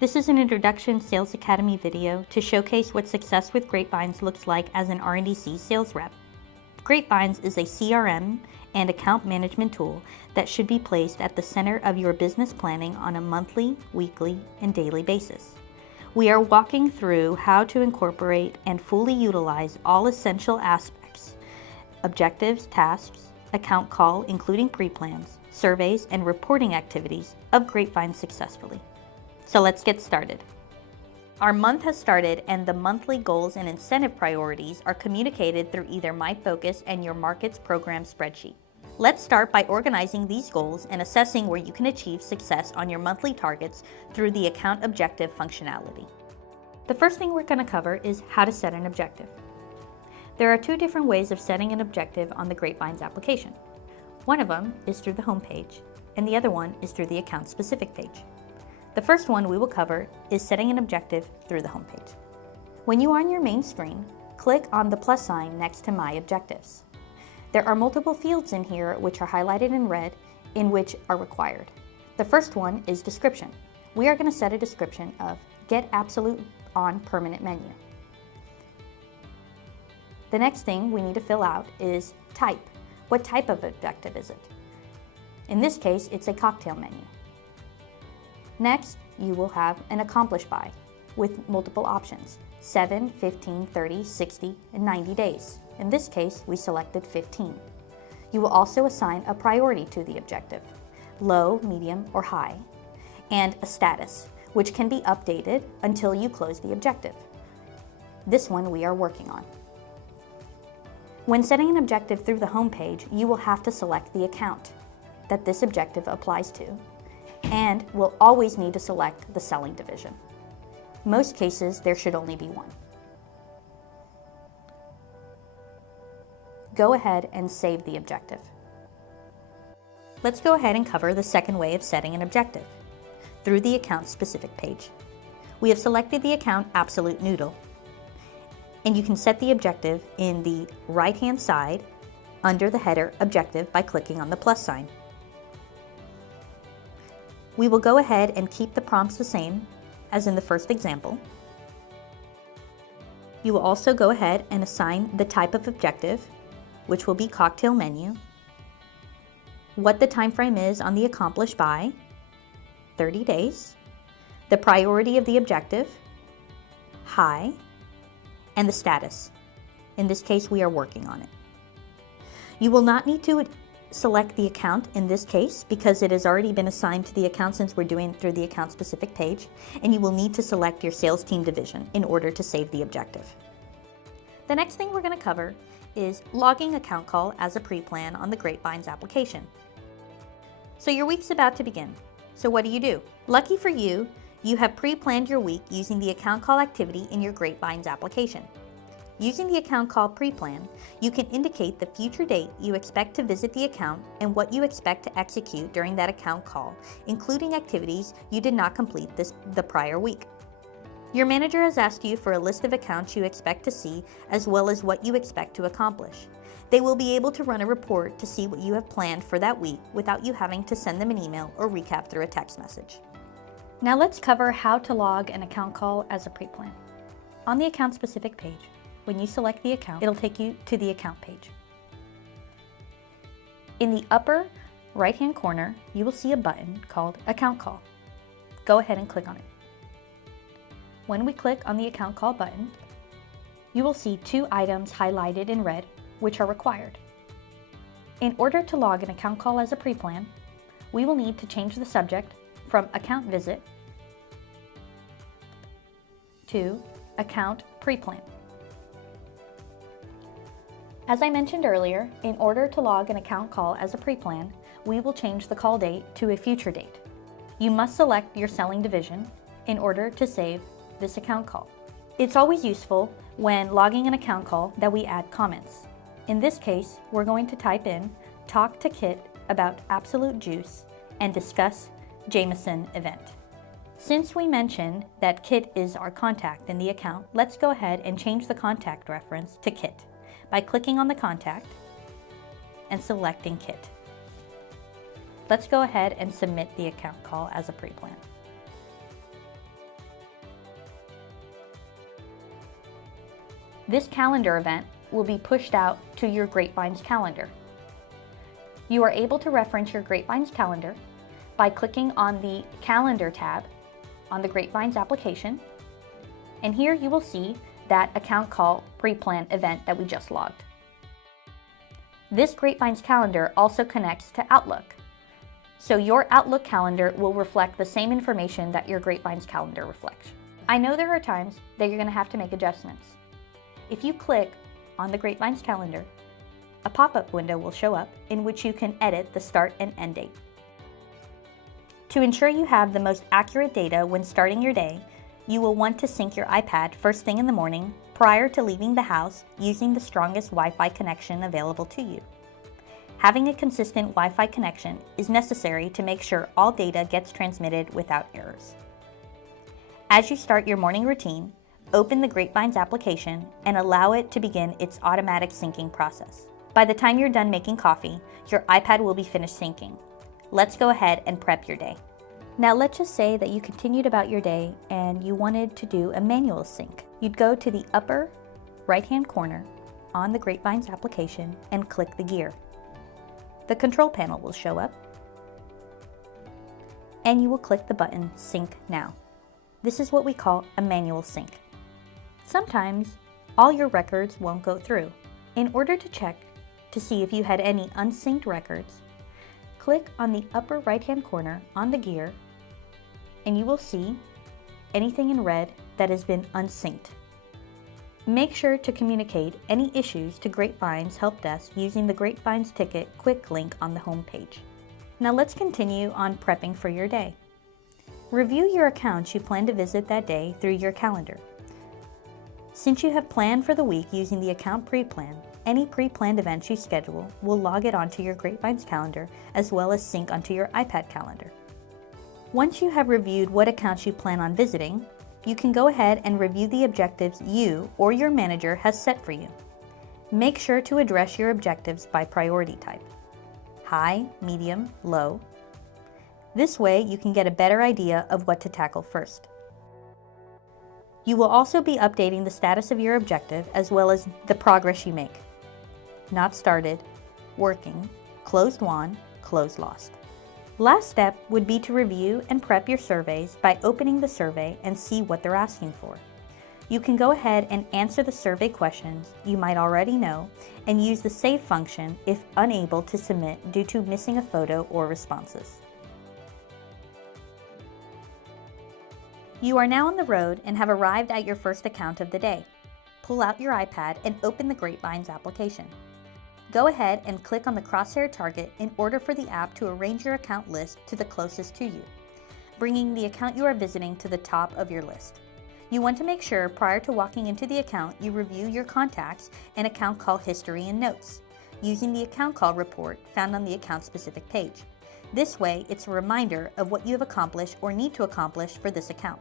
This is an Introduction Sales Academy video to showcase what success with Greatvines looks like as an RNDC sales rep. Greatvines is a CRM and account management tool that should be placed at the center of your business planning on a monthly, weekly, and daily basis. We are walking through how to incorporate and fully utilize all essential aspects: objectives, tasks, account call, including pre-plans, surveys, and reporting activities of Greatvines successfully. So let's get started. Our month has started, and the monthly goals and incentive priorities are communicated through either My Focus and your Markets program spreadsheet. Let's start by organizing these goals and assessing where you can achieve success on your monthly targets through the account objective functionality. The first thing we're going to cover is how to set an objective. There are two different ways of setting an objective on the Greatvines application. One of them is through the home page, and the other one is through the account specific page. The first one we will cover is setting an objective through the home page. When you are on your main screen, click on the plus sign next to My Objectives. There are multiple fields in here which are highlighted in red in which are required. The first one is description. We are going to set a description of Get Absolute on Permanent Menu. The next thing we need to fill out is type. What type of objective is it? In this case, it's a cocktail menu. Next, you will have an accomplish by with multiple options: 7, 15, 30, 60, and 90 days. In this case, we selected 15. You will also assign a priority to the objective: low, medium, or high, and a status, which can be updated until you close the objective. This one we are working on. When setting an objective through the home page, you will have to select the account that this objective applies to, and will always need to select the selling division. Most cases, there should only be one. Go ahead and save the objective. Let's go ahead and cover the second way of setting an objective, through the account specific page. We have selected the account Absolute Noodle, and you can set the objective in the right-hand side under the header Objective by clicking on the plus sign. We will go ahead and keep the prompts the same as in the first example. You will also go ahead and assign the type of objective, which will be cocktail menu, what the time frame is on the accomplish by, 30 days, the priority of the objective, high, and the status. In this case, we are working on it. You will not need to select the account in this case because it has already been assigned to the account since we're doing it through the account specific page, and you will need to select your sales team division in order to save the objective. The next thing we're going to cover is logging account call as a pre-plan on the Greatvines application. So your week's about to begin. So what do? Lucky for you, you have pre-planned your week using the account call activity in your Greatvines application. Using the account call pre-plan, you can indicate the future date you expect to visit the account and what you expect to execute during that account call, including activities you did not complete the prior week. Your manager has asked you for a list of accounts you expect to see, as well as what you expect to accomplish. They will be able to run a report to see what you have planned for that week without you having to send them an email or recap through a text message. Now let's cover how to log an account call as a pre-plan. On the account specific page, when you select the account, it'll take you to the account page. In the upper right-hand corner, you will see a button called Account Call. Go ahead and click on it. When we click on the Account Call button, you will see two items highlighted in red, which are required. In order to log an account call as a pre-plan, we will need to change the subject from Account Visit to Account Pre-Plan. As I mentioned earlier, in order to log an account call as a pre-plan, we will change the call date to a future date. You must select your selling division in order to save this account call. It's always useful when logging an account call that we add comments. In this case, we're going to type in "Talk to Kit about Absolute Juice and discuss Jameson event." Since we mentioned that Kit is our contact in the account, let's go ahead and change the contact reference to Kit by clicking on the contact and selecting Kit. – Let's go ahead and submit the account call as a pre-plan. This calendar event will be pushed out to your Greatvines calendar. You are able to reference your Greatvines calendar by clicking on the Calendar tab on the Greatvines application, and here you will see that account call Preplan event that we just logged. This Greatvines calendar also connects to Outlook, so your Outlook calendar will reflect the same information that your Greatvines calendar reflects. I know there are times that you're going to have to make adjustments. If you click on the Greatvines calendar, a pop-up window will show up in which you can edit the start and end date. To ensure you have the most accurate data when starting your day, you will want to sync your iPad first thing in the morning prior to leaving the house using the strongest Wi-Fi connection available to you. Having a consistent Wi-Fi connection is necessary to make sure all data gets transmitted without errors. As you start your morning routine, open the Greatvines application and allow it to begin its automatic syncing process. By the time you're done making coffee, your iPad will be finished syncing. Let's go ahead and prep your day. Now let's just say that you continued about your day and you wanted to do a manual sync. You'd go to the upper right-hand corner on the Greatvines application and click the gear. The control panel will show up and you will click the button Sync Now. This is what we call a manual sync. Sometimes all your records won't go through. In order to check to see if you had any unsynced records, click on the upper right-hand corner on the gear and you will see anything in red that has been unsynced. Make sure to communicate any issues to Greatvines Help Desk using the Greatvines Ticket quick link on the home page. Now let's continue on prepping for your day. Review your accounts you plan to visit that day through your calendar. Since you have planned for the week using the account Preplan, any pre-planned events you schedule will log it onto your Greatvines calendar as well as sync onto your iPad calendar. Once you have reviewed what accounts you plan on visiting, you can go ahead and review the objectives you or your manager has set for you. Make sure to address your objectives by priority type: high, medium, low. This way you can get a better idea of what to tackle first. You will also be updating the status of your objective as well as the progress you make. Not started, working, closed won, closed lost. Last step would be to review and prep your surveys by opening the survey and see what they're asking for. You can go ahead and answer the survey questions you might already know and use the save function if unable to submit due to missing a photo or responses. You are now on the road and have arrived at your first account of the day. Pull out your iPad and open the Greatvines application. Go ahead and click on the crosshair target in order for the app to arrange your account list to the closest to you, bringing the account you are visiting to the top of your list. You want to make sure prior to walking into the account you review your contacts and account call history and notes, using the account call report found on the account-specific page. This way, it's a reminder of what you have accomplished or need to accomplish for this account.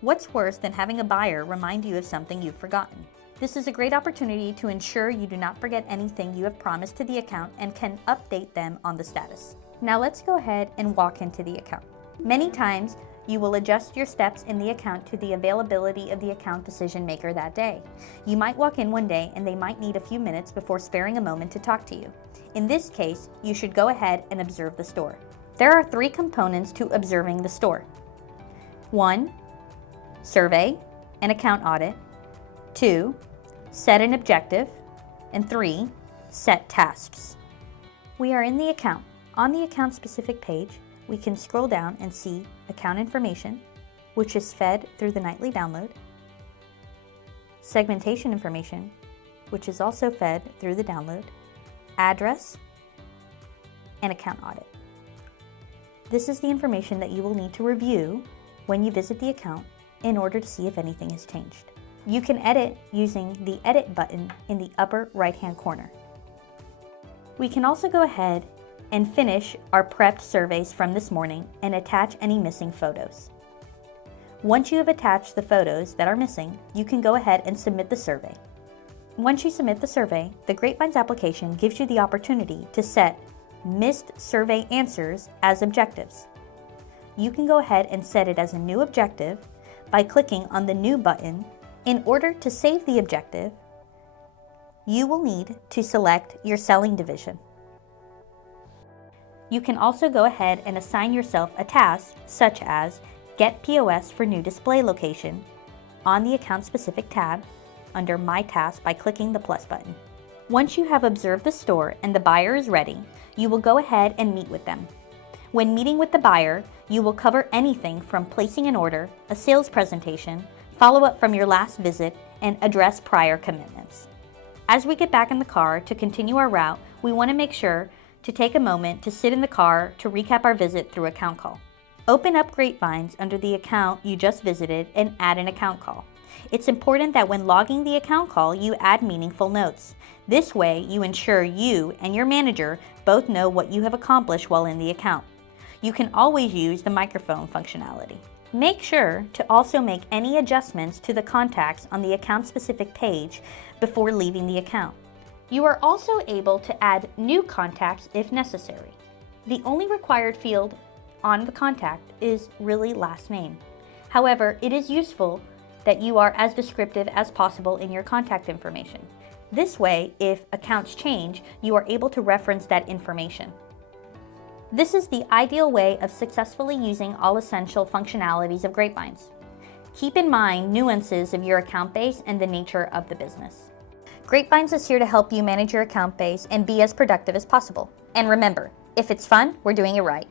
What's worse than having a buyer remind you of something you've forgotten? This is a great opportunity to ensure you do not forget anything you have promised to the account and can update them on the status. Now let's go ahead and walk into the account. Many times, you will adjust your steps in the account to the availability of the account decision maker that day. You might walk in one day and they might need a few minutes before sparing a moment to talk to you. In this case, you should go ahead and observe the store. There are 3 components to observing the store. 1. Survey and account audit. 2. Set an objective. And 3. Set tasks. We are in the account. On the account specific page, we can scroll down and see account information, which is fed through the nightly download, segmentation information, which is also fed through the download, address, and account audit. This is the information that you will need to review when you visit the account in order to see if anything has changed. You can edit using the Edit button in the upper right-hand corner. We can also go ahead and finish our prepped surveys from this morning and attach any missing photos. Once you have attached the photos that are missing, you can go ahead and submit the survey. Once you submit the survey, the Greatvines application gives you the opportunity to set missed survey answers as objectives. You can go ahead and set it as a new objective by clicking on the New button In order to save the objective, you will need to select your selling division. You can also go ahead and assign yourself a task such as Get POS for New Display Location on the account-specific tab under My Task by clicking the plus button. Once you have observed the store and the buyer is ready, you will go ahead and meet with them. When meeting with the buyer, you will cover anything from placing an order, a sales presentation, follow-up from your last visit, and address prior commitments. As we get back in the car to continue our route, we want to make sure to take a moment to sit in the car to recap our visit through account call. Open up Greatvines under the account you just visited and add an account call. It's important that when logging the account call, you add meaningful notes. This way, you ensure you and your manager both know what you have accomplished while in the account. You can always use the microphone functionality. Make sure to also make any adjustments to the contacts on the account-specific page before leaving the account. You are also able to add new contacts if necessary. The only required field on the contact is really last name. However, it is useful that you are as descriptive as possible in your contact information. This way, if accounts change, you are able to reference that information. This is the ideal way of successfully using all essential functionalities of Greatvines. Keep in mind nuances of your account base and the nature of the business. Greatvines is here to help you manage your account base and be as productive as possible. And remember, if it's fun, we're doing it right.